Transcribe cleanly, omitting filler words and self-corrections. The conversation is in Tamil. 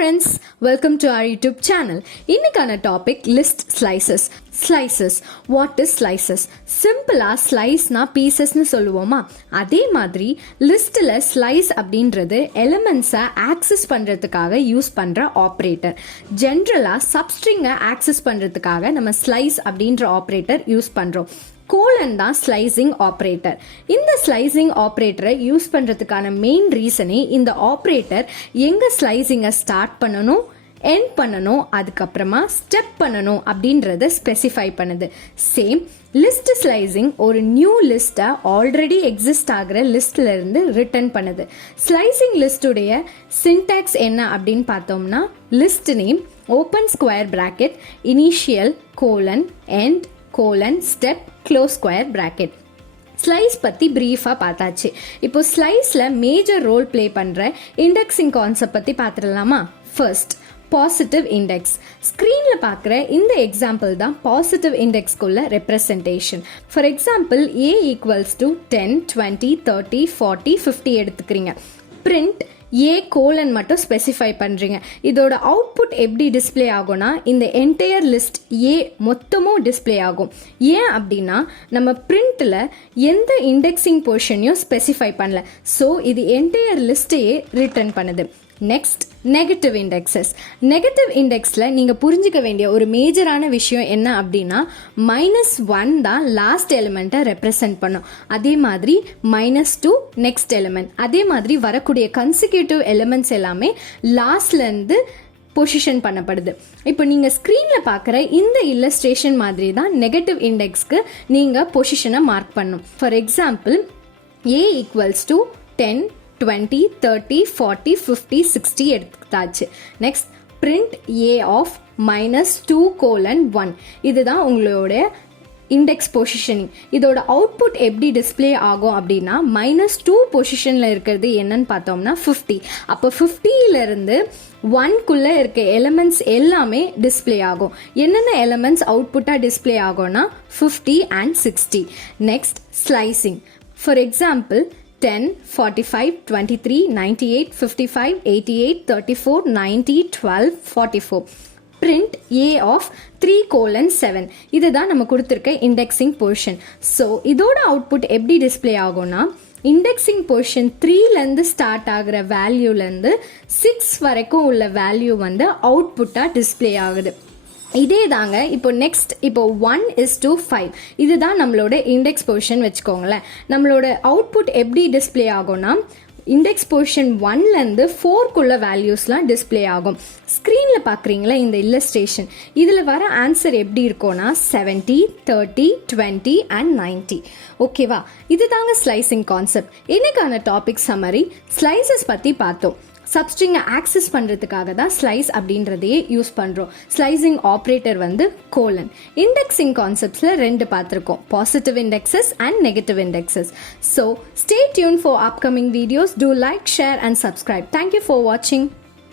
friends, welcome to our YouTube channel. இன்னைக்கான topic list slices. Slices, what is slices? சிம்பிளா ஸ்லைஸ்னா பீசஸ்னு சொல்லுவோமா, அதே மாதிரி லிஸ்ட்ல ஸ்லைஸ் அப்படின்றது எலிமெண்ட்ஸை ஆக்சஸ் பண்றதுக்காக யூஸ் பண்ற ஆப்ரேட்டர். ஜென்ரலா சப்ஸ்ட்ரிங்கை ஆக்சஸ் பண்றதுக்காக நம்ம ஸ்லைஸ் அப்படின்ற ஆப்ரேட்டர் யூஸ் பண்றோம். கோலன் தான் ஸ்லைசிங் ஆப்ரேட்டர். இந்த ஸ்லைசிங் ஆப்ரேட்டரை யூஸ் பண்ணுறதுக்கான மெயின் ரீசனே இந்த ஆப்ரேட்டர் எங்கே ஸ்லைசிங்கை ஸ்டார்ட் பண்ணணும், எண்ட் பண்ணணும், அதுக்கப்புறமா ஸ்டெப் பண்ணணும் அப்படின்றத ஸ்பெசிஃபை பண்ணுது. சேம் லிஸ்ட் ஸ்லைசிங் ஒரு நியூ லிஸ்ட்டை ஆல்ரெடி எக்ஸிஸ்ட் ஆகிற லிஸ்ட்ல இருந்து ரிட்டர்ன் பண்ணுது. ஸ்லைசிங் லிஸ்டுடைய சின்டாக்ஸ் என்ன அப்படின்னு பார்த்தோம்னா, list name open square bracket initial colon end colon step close square bracket. Slice பற்றி ப்ரீஃபாக பார்த்தாச்சு. இப்போ ஸ்லைஸில் மேஜர் ரோல் ப்ளே பண்ணுற இண்டெக்ஸிங் கான்செப்ட் பற்றி பார்த்துடலாமா? First, positive index. ஸ்க்ரீனில் பார்க்குற இந்த எக்ஸாம்பிள் தான் பாசிட்டிவ் இண்டெக்ஸ்க்குள்ள representation. For example A equals to 10, 20, 30, 40, 50 எடுத்துக்கிறீங்க. பிரிண்ட் ஏ கோலன் மட்டும் ஸ்பெசிஃபை பண்ணுறீங்க. இதோட அவுட்புட் எப்படி டிஸ்பிளே ஆகும்னா, இந்த என்டையர் லிஸ்ட் ஏ மொத்தமும் டிஸ்பிளே ஆகும். ஏன் அப்படின்னா நம்ம பிரிண்டில் எந்த இண்டெக்ஸிங் பொசிஷனையும் ஸ்பெசிஃபை பண்ணல. ஸோ இது என்டையர் லிஸ்ட்டையே ரிட்டர்ன் பண்ணுது. Next, negative indexes. நெகட்டிவ் இண்டெக்ஸில் நீங்கள் புரிஞ்சிக்க வேண்டிய ஒரு மேஜரான விஷயம் என்ன அப்படின்னா, -1 தான் லாஸ்ட் எலிமெண்ட்டை ரெப்ரசன்ட் பண்ணும். அதே மாதிரி -2 நெக்ஸ்ட் எலிமெண்ட். அதே மாதிரி வரக்கூடிய கன்சிக்யூட்டிவ் எலிமெண்ட்ஸ் எல்லாமே லாஸ்ட்லேருந்து பொசிஷன் பண்ணப்படுது. இப்போ நீங்கள் ஸ்க்ரீனில் பார்க்குற இந்த இல்லஸ்ட்ரேஷன் மாதிரி தான் நெகட்டிவ் இண்டெக்ஸ்க்கு நீங்கள் பொசிஷனை மார்க் பண்ணும். For example A equals to 10, 20, 30, 40, 50, 60 எடுத்தாச்சு. Next, print A of -2:1. இதுதான் உங்களோட இண்டெக்ஸ் பொசிஷனிங். இதோட அவுட்புட் எப்படி டிஸ்பிளே ஆகும் அப்படின்னா, -2 பொசிஷனில் இருக்கிறது என்னன்னு பார்த்தோம்னா 50. அப்போ 50லேருந்து 1க்குள்ளே இருக்க எலிமெண்ட்ஸ் எல்லாமே டிஸ்பிளே ஆகும். என்னென்ன எலிமெண்ட்ஸ் அவுட்புட்டாக டிஸ்பிளே ஆகும்னா 50 and 60. Next, slicing. For example 10, 45, 23, 98, 55, 88, 34, 90, 12, 44. Print A of 3:7. இதுதான் நம்ம கொடுத்துருக்க இண்டெக்ஸிங் பொசிஷன். ஸோ இதோட அவுட்புட் எப்படி டிஸ்பிளே ஆகும்னா, இண்டெக்ஸிங் பொசிஷன் 3லேருந்து ஸ்டார்ட் ஆகிற வேல்யூலேருந்து 6 வரைக்கும் உள்ள வேல்யூ வந்து அவுட்புட்டாக டிஸ்பிளே ஆகுது. இதே தாங்க இப்போ நெக்ஸ்ட், இப்போ 1:5. இதுதான் நம்மளோட இண்டெக்ஸ் பொசிஷன் வச்சுக்கோங்களேன். நம்மளோட அவுட்புட் எப்படி டிஸ்பிளே ஆகும்னா, இண்டெக்ஸ் பொசிஷன் 1லேருந்து 4க்குள்ள வேல்யூஸ்லாம் டிஸ்பிளே ஆகும். ஸ்க்ரீனில் பார்க்குறீங்களா இந்த இல்லஸ்ட்ரேஷன், இதில் வர ஆன்சர் எப்படி இருக்கும்னா 70, 30, 20 and 90. ஓகேவா? இது தாங்க ஸ்லைசிங் கான்செப்ட். இன்னைக்கான டாபிக் சம்மரி. ஸ்லைசஸ் பற்றி பார்த்தோம். சப்ஸ்ட்ரிங்கை ஆக்சஸ் பண்ணுறதுக்காக தான் ஸ்லைஸ் அப்படின்றதையே யூஸ் பண்ணுறோம். ஸ்லைசிங் ஆப்ரேட்டர் வந்து கோலன். இண்டெக்ஸிங் கான்செப்ட்ஸில் 2 பார்த்துருக்கோம், positive indexes and negative indexes. So stay tuned for upcoming videos. Do like, share and subscribe. Thank you for வாட்சிங்.